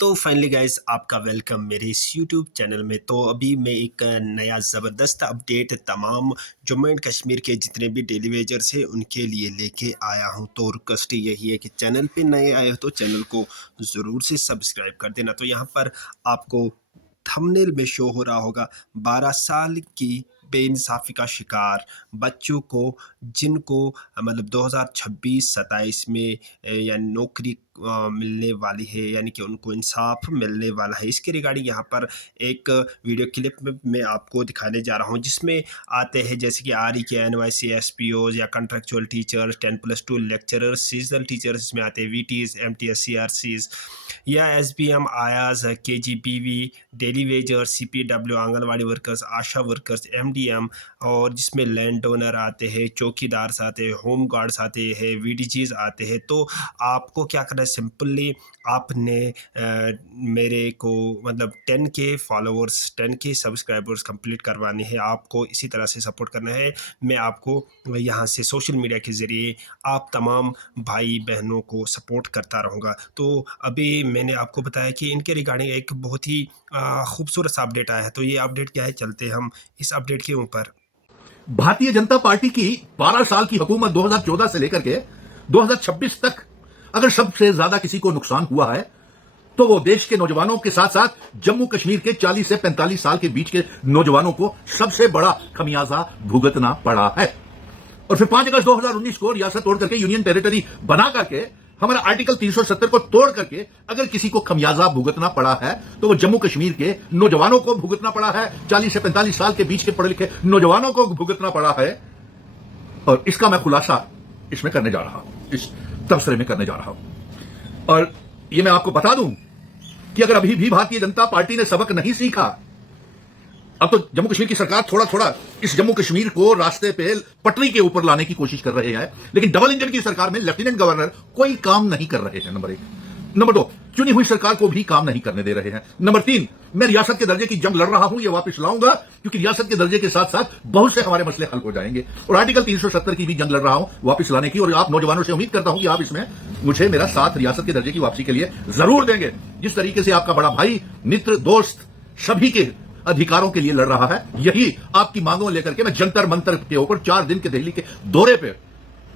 तो finally guys आपका welcome मेरे इस यूट्यूब चैनल में। तो अभी मैं एक नया ज़बरदस्त अपडेट तमाम जम्मू एंड कश्मीर के जितने भी डेली वेजर्स हैं उनके लिए लेके आया हूं। तो रिक्वेस्ट यही है कि चैनल पे नए आए हो तो चैनल को ज़रूर से सब्सक्राइब कर देना। तो यहाँ पर आपको थंबनेल में शो हो रहा होगा 12 साल की बेइंसाफ़ी का शिकार बच्चों को जिनको मतलब 2026-27 में यानी नौकरी मिलने वाली है, यानी कि उनको इंसाफ मिलने वाला है। इसके रिगार्डिंग यहाँ पर एक वीडियो क्लिप में मैं आपको दिखाने जा रहा हूँ, जिसमें आते हैं जैसे कि आर ई के एनवाईसी एसपीओज या contractual teachers, 10+2 lecturers, seasonal teachers इसमें आते हैं, वीटीज, एमटीएस, सीआरसीज या एसबीएम, आयाज, KGPV, daily wagers, CPW, Anganwadi workers, ASHA workers, MDM, और जिसमें लैंड ओनर आते हैं, चौकीदार्स आते हैं, होम गार्ड्स आते हैं, वीडीजीज आते हैं। तो आपको क्या करना है, सिंपली आपने मेरे को मतलब 10K followers, 10K subscribers complete करवाने हैं। आपको इसी तरह से सपोर्ट करना है। मैं आपको यहाँ से सोशल मीडिया के ज़रिए आप तमाम भाई बहनों को सपोर्ट करता रहूँगा। तो अभी मैंने आपको बताया कि इनके रिगार्डिंग एक बहुत ही खूबसूरत सा अपडेट आया है। तो ये अपडेट क्या है, चलते हम इस अपडेट के ऊपर। भारतीय जनता पार्टी की 12 साल की हुकूमत 2014 से लेकर के 2026 तक अगर सबसे ज्यादा किसी को नुकसान हुआ है तो वो देश के नौजवानों के साथ साथ जम्मू कश्मीर के 40 से 45 साल के बीच के नौजवानों को सबसे बड़ा खमियाजा भुगतना पड़ा है। और फिर 5 अगस्त 2019 को रियासत तोड़ करके यूनियन टेरिटरी बना करके हमारा आर्टिकल 370 को तोड़ करके अगर किसी को खमियाजा भुगतना पड़ा है तो वो जम्मू कश्मीर के नौजवानों को भुगतना पड़ा है, 40 से 45 साल के बीच के पढ़े लिखे नौजवानों को भुगतना पड़ा है। और इसका मैं खुलासा इसमें करने जा रहा हूं, इस तबसरे में करने जा रहा हूं। और ये मैं आपको बता दूं कि अगर अभी भी भारतीय जनता पार्टी ने सबक नहीं सीखा, अब तो जम्मू कश्मीर की सरकार थोड़ा थोड़ा इस जम्मू कश्मीर को रास्ते पे पटरी के ऊपर लाने की कोशिश कर रहे हैं, लेकिन डबल इंजन की सरकार में लेफ्टिनेंट गवर्नर कोई काम नहीं कर रहे हैं, नंबर 1। नंबर 2, चुनी हुई सरकार को भी काम नहीं करने दे रहे हैं। नंबर 3, मैं रियासत के दर्जे की जंग लड़ रहा हूं, यह वापस लाऊंगा, क्योंकि रियासत के दर्जे के साथ साथ बहुत से हमारे मसले हल हो जाएंगे। और आर्टिकल 370 की भी जंग लड़ रहा हूं वापस लाने की। और आप नौजवानों से उम्मीद करता हूं कि आप इसमें मुझे मेरा साथ रियासत के दर्जे की वापसी के लिए जरूर देंगे। जिस तरीके से आपका बड़ा भाई, मित्र, दोस्त सभी के अधिकारों के लिए लड़ रहा है, यही आपकी मांगों लेकर के मैं जंतर मंतर के ऊपर 4 दिन के दिल्ली के दौरे पे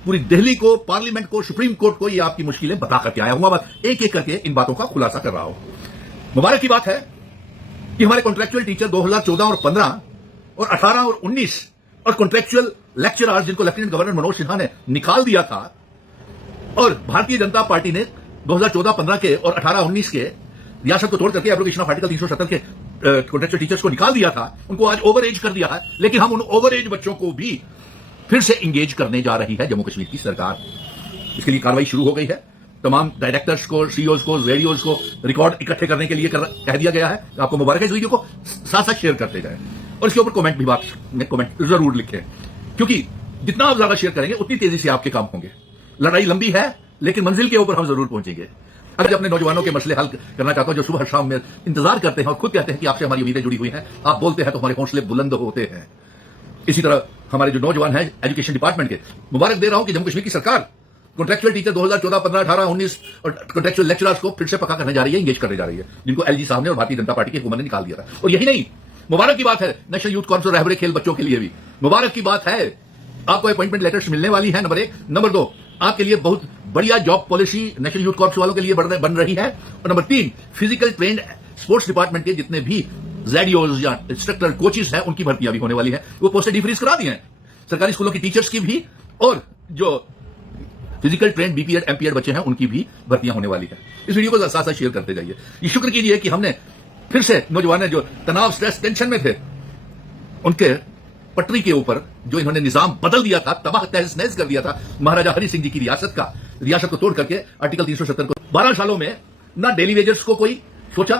पूरी दिल्ली को, पार्लियामेंट को, सुप्रीम कोर्ट को ये आपकी मुश्किलें बता करके आया हूं। अब एक एक करके इन बातों का खुलासा कर रहा हूं। मुबारक की बात है कि हमारे कॉन्ट्रेक्चुअल टीचर 2014 और 15 और 18 और 19 और कॉन्ट्रेक्चुअल लेक्चरर्स जिनको लेफ्टिनेंट गवर्नर मनोज सिन्हा ने निकाल दिया था, और भारतीय जनता पार्टी ने 2014-15 के और 18-19 के रियासत को तोड़ करके एप्लीकेशन ऑफ आर्टिकल 370 के कॉन्ट्रेक्चुअल टीचर्स को निकाल दिया था, उनको आज ओवर एज कर दिया है। लेकिन हम उन ओवर एज बच्चों को भी फिर से इंगेज करने जा रही है जम्मू कश्मीर की सरकार। इसके लिए कार्रवाई शुरू हो गई है। तमाम डायरेक्टर्स को, सीईओज को, रेडियोज को रिकॉर्ड इकट्ठे करने के लिए कह दिया गया है। आपको मुबारक है, इस वीडियो को साथ साथ शेयर करते जाए और इसके ऊपर कमेंट भी कमेंट जरूर लिखें, क्योंकि जितना आप ज्यादा शेयर करेंगे उतनी तेजी से आपके काम होंगे। लड़ाई लंबी है लेकिन मंजिल के ऊपर हम जरूर पहुंचेंगे। अगर अपने नौजवानों के मसले हल करना चाहता हूं, जो सुबह शाम में इंतजार करते हैं और खुद कहते हैं कि आपसे हमारी उम्मीदें जुड़ी हुई हैं, आप बोलते हैं तो हमारे हौसले बुलंद होते हैं। इसी तरह हमारे जो नौजवान हैं एजुकेशन डिपार्टमेंट के, मुबारक दे रहा हूं कि जम्मू कश्मीर की सरकार कॉन्ट्रेक्चुअल टीचर 2014, 15, 18, 19 और कॉन्ट्रेक्चुअल लेक्चरर्स को फिर से पक्का करने जा रही है, इंगेज करने जा रही है, जिनको एलजी साहब ने और भारतीय जनता पार्टी की हुकूमत ने निकाल दिया था। और यही नहीं, मुबारक की बात है नेशनल यूथ कॉन्फ्रेंस रहबरे खेल बच्चों के लिए भी मुबारक की बात है। आपको अपॉइंटमेंट लेटर्स मिलने वाली है, नंबर 1। नंबर 2, आपके लिए बहुत बढ़िया job policy national youth corps वालों के लिए बन रही है। और number 3, physical trend sports department के जितने भी जेडीओज या इंस्ट्रक्टर कोचेस हैं उनकी भर्तियां भी होने वाली हैं। वो पोस्टें डिफ्रीज करा दी हैं सरकारी स्कूलों की टीचर्स की भी, और जो फिजिकल ट्रेंड बीपीएड एमपीएड बच्चे हैं उनकी भी भर्तियां होने वाली है। इस वीडियो को साथ साथ शेयर करते जाइए। ये शुक्र कीजिए कि हमने फिर से नौजवान जो तनाव, स्ट्रेस, टेंशन में थे, उनके पटरी के ऊपर जो इन्होंने निजाम बदल दिया था, तबाह तहस नहस कर दिया था महाराजा हरि सिंह जी की रियासत को तोड़ करके आर्टिकल 370 को 12 सालों में ना डेली वेजर्स को कोई सोचा,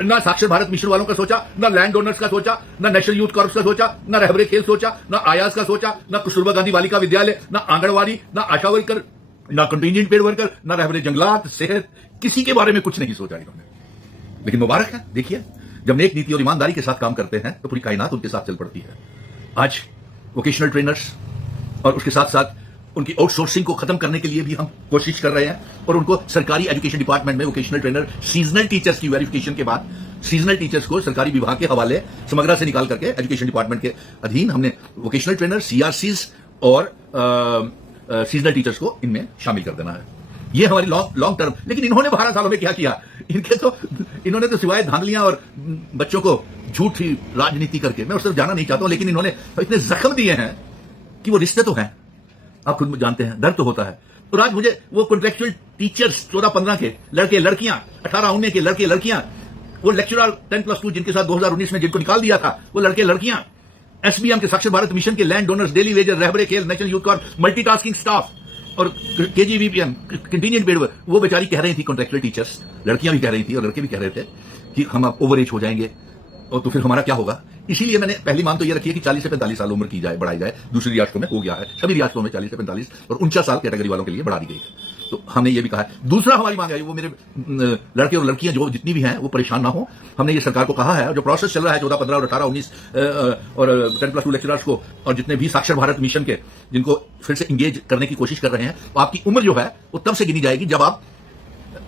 ना साक्षर भारत मिशन वालों का सोचा, ना लैंड ओनर्स का सोचा, ना नेशनल यूथ कॉर्प्स का सोचा, ना रहबरे खेल सोचा, ना आयाज का सोचा, ना कस्तूरबा गांधी बालिका विद्यालय, ना आंगनवाड़ी, ना आशा वर्कर, ना कंटिजेंट पेड वर्कर, ना रहबरे जंगलात, सेहत, किसी के बारे में कुछ नहीं सोचा इन्होंने। लेकिन मुबारक है, देखिए जब नेक नीति और ईमानदारी के साथ काम करते हैं तो पूरी कायनात उनके साथ चल पड़ती है। आज वोकेशनल ट्रेनर्स और उसके साथ साथ उनकी आउटसोर्सिंग को खत्म करने के लिए भी हम कोशिश कर रहे हैं और उनको सरकारी एजुकेशन डिपार्टमेंट में वोकेशनल ट्रेनर सीजनल टीचर्स की वेरिफिकेशन के बाद सीजनल टीचर्स को सरकारी विभाग के हवाले समग्रा से निकाल करके एजुकेशन डिपार्टमेंट के अधीन हमने वोकेशनल ट्रेनर सीआरसीज और सीजनल टीचर्स को इनमें शामिल कर देना है। ये हमारी लॉन्ग टर्म। लेकिन इन्होंने 12 सालों में क्या किया? इन्होंने तो सिवाय धांधलियां और बच्चों को झूठी राजनीति करके, मैं उस तरफ जाना नहीं चाहता हूं, लेकिन इन्होंने इतने जख्म दिए हैं कि वो रिश्ते तो हैं, आप खुद जानते हैं, दर्द तो होता है। और आज मुझे वो कॉन्ट्रेक्चुअल टीचर्स 14-15 के लड़के लड़कियां, 18-19 के लड़के लड़कियां, वो लेक्चरर 10+2 जिनके साथ 2019 में जिनको निकाल दिया था, वो लड़के लड़कियां, एसबीएम के साक्षर भारत मिशन के लैंड डोनर्स, डेली वेजर, रहबरे खेल, national youth Corp, multitasking staff और केजीवीपीएम कंटिजेंट पेड, वो बेचारी कह रही थी, कॉन्ट्रेक्चुअल टीचर्स लड़कियां भी कह रही थी और लड़के भी कह रहे थे कि हम अब ओवर एज हो जाएंगे और तो फिर हमारा क्या होगा। इसीलिए मैंने पहली मांग तो ये रखी है कि 40 से 45 साल उम्र की जाए, बढ़ाई जाए। दूसरी रियासतों में हो गया है, सभी रियासतों में 40 से 45 और 49 साल कैटेगरी वालों के लिए बढ़ा दी गई है। तो हमने ये भी कहा है। दूसरा हमारी मांग है, वो मेरे लड़के और लड़कियां जो जितनी भी हैं वो परेशान ना हो। हमने ये सरकार को कहा है, जो प्रोसेस चल रहा है 14, 15 और 18, 19 और 10+2 लेक्चरर्स को और जितने भी साक्षर भारत मिशन के जिनको फिर से इंगेज करने की कोशिश कर रहे हैं, तो आपकी उम्र जो है वो तब से गिनी जाएगी जब आप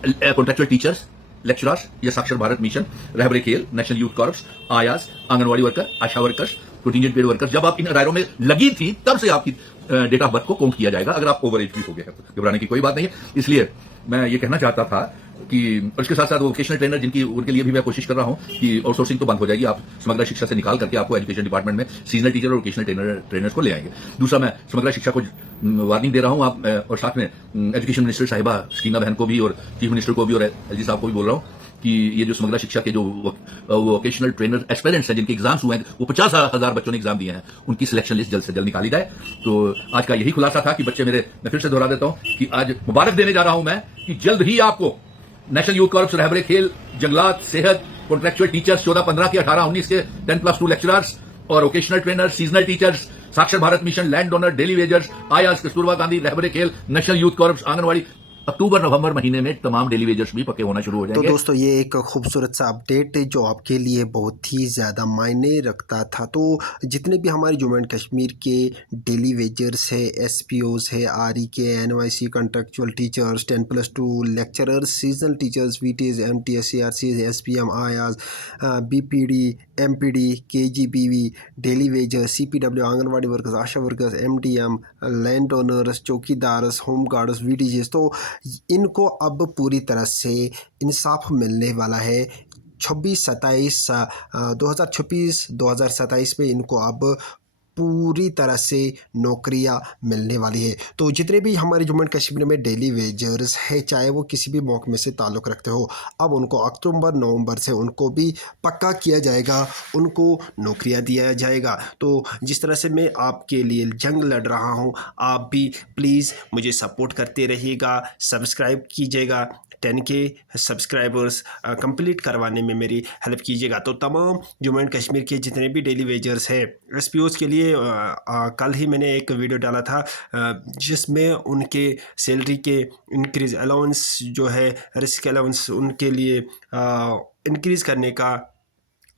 कॉन्ट्रेक्चुअल टीचर्स, लेक्चरर्स या साक्षर भारत मिशन, रहबरे खेल, नेशनल यूथ कॉर्प्स, आयाज, आंगनवाड़ी वर्कर, आशा वर्कर्स, कंटिजेंट पेड वर्कर्स, जब आप इन दायरों में लगी थी तब से आपकी डेट ऑफ बर्थ को काउंट किया जाएगा। अगर आप ओवर एज भी हो गए हैं तो घबराने की कोई बात नहीं है। इसलिए मैं ये कहना चाहता था कि उसके साथ साथ वोकेशनल ट्रेनर जिनकी उनके लिए भी मैं कोशिश कर रहा हूं कि आउटसोर्सिंग तो बंद हो जाएगी, आप समग्र शिक्षा से निकाल करके आपको एजुकेशन डिपार्टमेंट में सीजनल टीचर और वोकेशनल ट्रेनर्स को ले आएंगे। दूसरा, मैं समग्र शिक्षा को वार्निंग दे रहा हूं आप और साथ में एजुकेशन मिनिस्टर साहिबा स्कीना बहन को भी और चीफ मिनिस्टर को भी और एलजी साहब को भी बोल रहा हूं कि ये जो समग्र शिक्षा के जो वोकेशनल ट्रेनर एस्पिरेंट्स हैं जिनके एग्जाम्स हुए हैं, वो 50,000 बच्चों ने एग्जाम दिए हैं, उनकी सिलेक्शन लिस्ट जल्द से जल्द निकाली जाए। तो आज का यही खुलासा था कि बच्चे मेरे, मैं फिर से दोहरा देता हूं कि आज मुबारक देने जा रहा हूं मैं कि जल्द ही आपको नेशनल यूथ कॉर्प्स, रहबरे खेल, जंगलात, सेहत, कॉन्ट्रेक्चुअल टीचर्स 14-15 के, 18-19 के, 10+2 लेक्चरर्स और वोकेशनल ट्रेनर, सीजनल टीचर्स, साक्षर Bharat mission, land donor, daily wagers, आयाज, कस्तूरबा गांधी, रहबरे खेल, नेशनल यूथ कॉर्प्स, आंगनवाड़ी, अक्टूबर-नवंबर महीने में तमाम डेली वेजर्स भी पक्के होना शुरू हो जाएंगे। तो दोस्तों, ये एक खूबसूरत सा अपडेट है जो आपके लिए बहुत ही ज़्यादा मायने रखता था। तो जितने भी हमारे जम्मू एंड कश्मीर के डेली वेजर्स है, एसपीओज है, आरई के, NYC, contractual teachers, 10+2 lecturers, seasonal teachers, VTs, MTS, CRC, SPM, आयाज, BPD, MPD, KGBV, daily wagers, CPW, Anganwadi workers, ASHA workers, MDM, land owners, चौकीदार्स, होम गार्ड्स, वीटीजेस, तो इनको अब पूरी तरह से इंसाफ मिलने वाला है। 2027 में इनको अब पूरी तरह से नौकरियां मिलने वाली है। तो जितने भी हमारे जम्मू एंड कश्मीर में डेली वेजर्स है, चाहे वो किसी भी महकमे से ताल्लुक़ रखते हो, अब उनको अक्टूबर-नवंबर से उनको भी पक्का किया जाएगा, उनको नौकरियां दिया जाएगा। तो जिस तरह से मैं आपके लिए जंग लड़ रहा हूं, आप भी प्लीज़ मुझे सपोर्ट करते रहिएगा, सब्सक्राइब कीजिएगा, 10K सब्सक्राइबर्स कंप्लीट करवाने में मेरी हेल्प कीजिएगा। तो तमाम जम्मू एंड कश्मीर के जितने भी डेली वेजर्स हैं, एसपीओज़ के लिए कल ही मैंने एक वीडियो डाला था जिसमें उनके सैलरी के इंक्रीज़, अलाउंस जो है, रिस्क अलाउंस, उनके लिए इंक्रीज़ करने का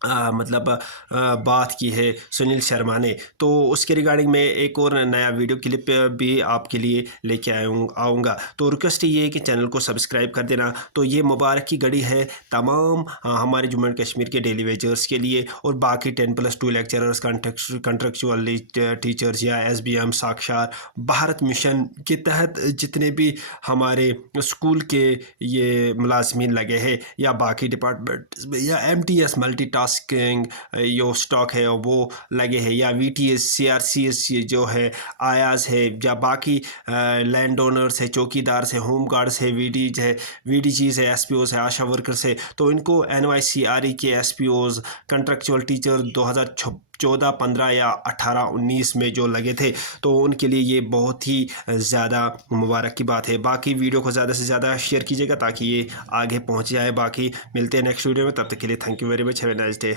बात की है सुनील शर्मा ने। तो उसके रिगार्डिंग में एक और नया वीडियो क्लिप भी आपके लिए लेके आऊँगा। तो रिक्वेस्ट ये है कि चैनल को सब्सक्राइब कर देना। तो ये मुबारक की घड़ी है तमाम हमारे जम्मू एंड कश्मीर के डेली वेजर्स के लिए और बाकी 10+2 लेक्चरर्स, कॉन्ट्रेक्चुअल टीचर्स या एसबीएम, साक्षर भारत मिशन के तहत जितने भी हमारे स्कूल के ये मुलाजमीन लगे हैं या बाकी डिपार्टमेंट में या एमटीएस मल्टीटास्किंग जो स्टॉक है वो लगे हैं या वीटीएस, सीआरसीएस जो है, आयाज है या बाकी लैंड ओनर्स है, चौकीदार है, होम गार्ड्स है, वीडीजीज है, एसपीओज है, आशा वर्कर्स है, तो इनको एनवाईसी, आरई के एसपीओज, कॉन्ट्रेक्चुअल टीचर 2014, 15 या 18, 19 में जो लगे थे, तो उनके लिए ये बहुत ही ज़्यादा मुबारक की बात है। बाकी वीडियो को ज़्यादा से ज़्यादा शेयर कीजिएगा ताकि ये आगे पहुंच जाए। बाकी मिलते हैं नेक्स्ट वीडियो में, तब तक के लिए thank you very much, have a nice day.